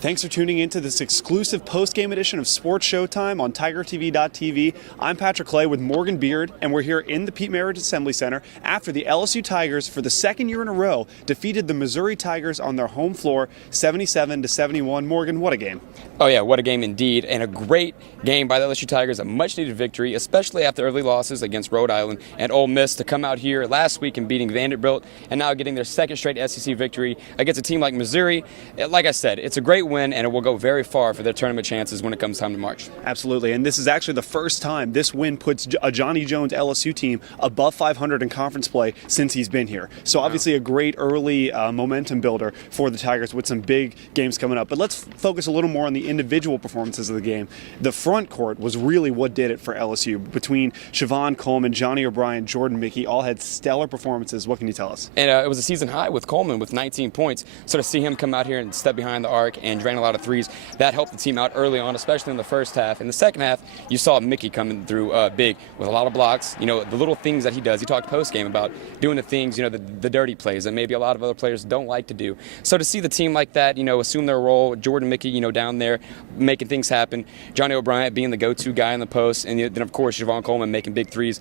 Thanks for tuning in to this exclusive post-game edition of Sports Showtime on TigerTV.tv. I'm Patrick Clay with Morgan Beard, and we're here in the Pete Marriage Assembly Center after the LSU Tigers, for the second year in a row, defeated the Missouri Tigers on their home floor, 77-71. Morgan, what a game. Oh yeah, what a game indeed, and a great game by the LSU Tigers, a much-needed victory, especially after early losses against Rhode Island and Ole Miss, to come out here last week and beating Vanderbilt, and now getting their second straight SEC victory against a team like Missouri. Like I said, it's a great win, and it will go very far for their tournament chances when it comes time to March. Absolutely, and this is actually the first time this win puts a Johnny Jones LSU team above 500 in conference play since he's been here. So obviously a great early momentum builder for the Tigers with some big games coming up. But let's focus a little more on the individual performances of the game. The front court was really what did it for LSU. Between Siobhan Coleman, Johnny O'Brien, Jordan Mickey, all had stellar performances. What can you tell us? And it was a season high with Coleman with 19 points. So to see him come out here and step behind the arc and drain a lot of threes, that helped the team out early on, especially in the first half. In the second half, you saw Mickey coming through big with a lot of blocks. You know, the little things that he does. He talked post-game about doing the things, you know, the dirty plays that maybe a lot of other players don't like to do. So to see the team like that, you know, assume their role, Jordan Mickey, you know, down there making things happen, Johnny O'Brien being the go-to guy in the post, and then, of course, Siobhan Coleman making big threes.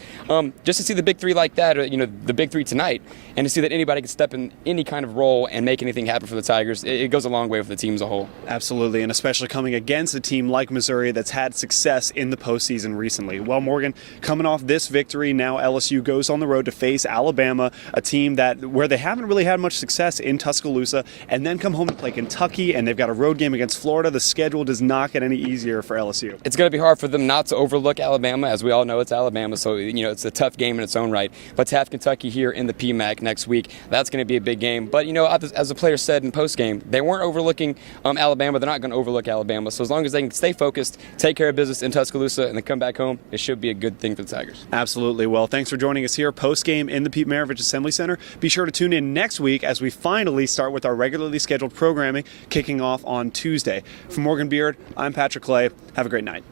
Just to see the big three like that, you know, the big three tonight, and to see that anybody can step in any kind of role and make anything happen for the Tigers, it goes a long way for the team as a whole. Absolutely, and especially coming against a team like Missouri that's had success in the postseason recently. Well, Morgan, coming off this victory, now LSU goes on the road to face Alabama, a team where they haven't really had much success in Tuscaloosa, and then come home to play Kentucky, and they've got a road game against Florida. The schedule does not get any easier for LSU. It's going to be hard for them not to overlook Alabama. As we all know, it's Alabama, so you know it's a tough game in its own right. But to have Kentucky here in the PMAC next week, that's going to be a big game. But you know, as the player said in postgame, they weren't overlooking Alabama. They're not going to overlook Alabama. So as long as they can stay focused, take care of business in Tuscaloosa, and then come back home, it should be a good thing for the Tigers. Absolutely. Well, thanks for joining us here postgame in the Pete Maravich Assembly Center. Be sure to tune in next week as we finally start with our regularly scheduled programming, kicking off on Tuesday. For Morgan Beard, I'm Patrick Clay. Have a great night.